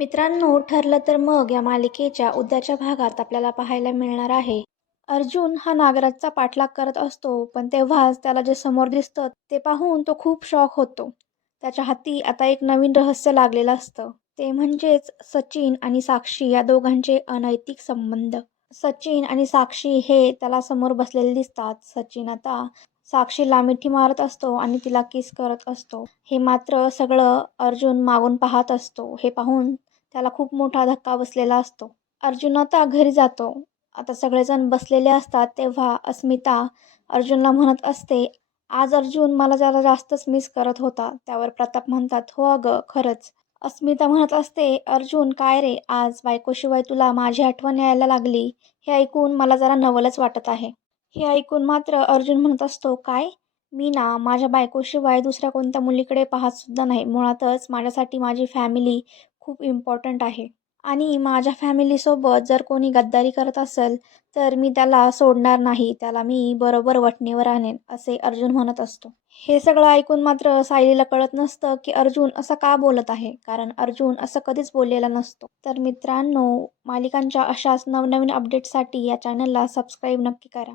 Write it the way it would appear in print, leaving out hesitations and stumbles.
मित्रांनो, ठरलं तर मग या मालिकेच्या उद्याच्या भागात आपल्याला पाहायला मिळणार आहे. अर्जुन हा नागराजचा पाठलाग करत असतो, पण तेव्हाच त्याला जे समोर दिसतं ते पाहून तो खूप शॉक होतो. त्याच्या हाती आता एक नवीन रहस्य लागलेलं असतं. ते म्हणजेच सचिन आणि साक्षी या दोघांचे अनैतिक संबंध. सचिन आणि साक्षी हे त्याला समोर बसलेले दिसतात. सचिन आता साक्षीला मिठी मारत असतो आणि तिला किस करत असतो. हे मात्र सगळं अर्जुन मागून पाहत असतो. हे पाहून त्याला खूप मोठा धक्का बसलेला असतो. अर्जुन आता घरी जातो. आता सगळेजण बसलेले असतात तेव्हा अस्मिता अर्जुनला म्हणत असते, आज अर्जुन मला जरा जास्तच मिस करत होता. त्यावर प्रताप म्हणतात, हो अगं खरंच. अस्मिता म्हणत असते, अर्जुन काय रे, आज बायकोशिवाय तुला माझी आठवण यायला लागली. हे ऐकून मला जरा नवलच वाटत आहे. हे ऐकून मात्र अर्जुन म्हणत असतो, काय? मी ना माझ्या बायकोशिवाय दुसऱ्या कोणत्या मुलीकडे पाहत सुद्धा नाही. मुळातच माझ्यासाठी माझी फॅमिली खूप इम्पॉर्टंट आहे. आणि माझ्या फॅमिलीसोबत जर कोणी गद्दारी करत असेल तर मी त्याला सोडणार नाही. त्याला मी बरोबर वठणीवर आणेन, असे अर्जुन म्हणत असतो. हे सगळं ऐकून मात्र सायलीला कळत नसतं की अर्जुन असं का बोलत आहे, कारण अर्जुन असं कधीच बोललेला नसतो. तर मित्रांनो, मालिकांच्या अशाच नवनवीन अपडेट्ससाठी या चॅनलला सबस्क्राईब नक्की करा.